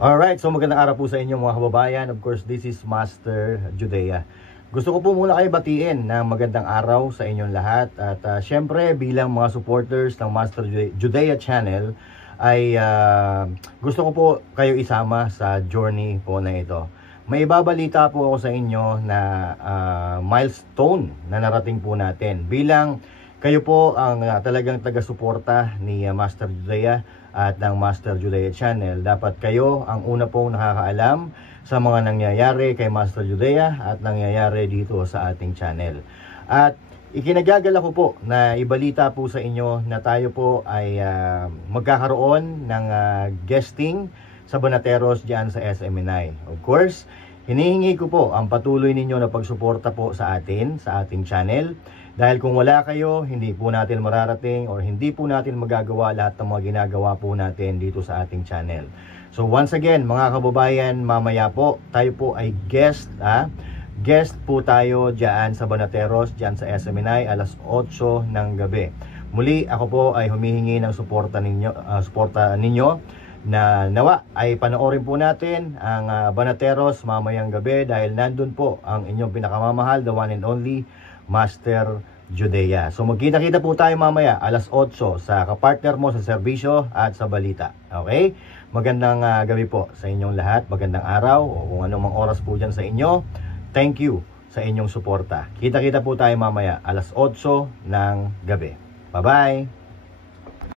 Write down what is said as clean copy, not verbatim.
Alright, so magandang araw po sa inyo mga kababayan. Of course, this is Master Judea. Gusto ko po muna kayo batiin ng magandang araw sa inyong lahat. At syempre, bilang mga supporters ng Master Judea channel, ay gusto ko po kayo isama sa journey po na ito. May ibabalita po ako sa inyo na milestone na narating po natin. Bilang kayo po ang talagang taga-suporta ni Master Judea at ng Master Judea channel, dapat kayo ang una pong nakakaalam sa mga nangyayari kay Master Judea at nangyayari dito sa ating channel. At ikinagagala ko po na ibalita po sa inyo na tayo po ay magkakaroon ng guesting sa Bonateros dyan sa SMNI. Of course, hinihingi ko po ang patuloy ninyo na pagsuporta po sa atin, sa ating channel. Dahil kung wala kayo, hindi po natin mararating or hindi po natin magagawa lahat ng mga ginagawa po natin dito sa ating channel. So once again, mga kababayan, mamaya po, tayo po ay guest po tayo dyan sa Bonateros, dyan sa SMNI, alas 8 ng gabi. Muli, ako po ay humihingi ng suporta ninyo na nawa ay panoorin po natin ang Bonateros mamayang gabi dahil nandun po ang inyong pinakamamahal, the one and only Master Judea. So magkita-kita po tayo mamaya alas 8 sa kapartner mo sa serbisyo at sa balita. Okay? Magandang gabi po sa inyong lahat. Magandang araw o kung anumang oras po dyan sa inyo. Thank you sa inyong suporta. Kita-kita po tayo mamaya alas 8 ng gabi. Bye-bye!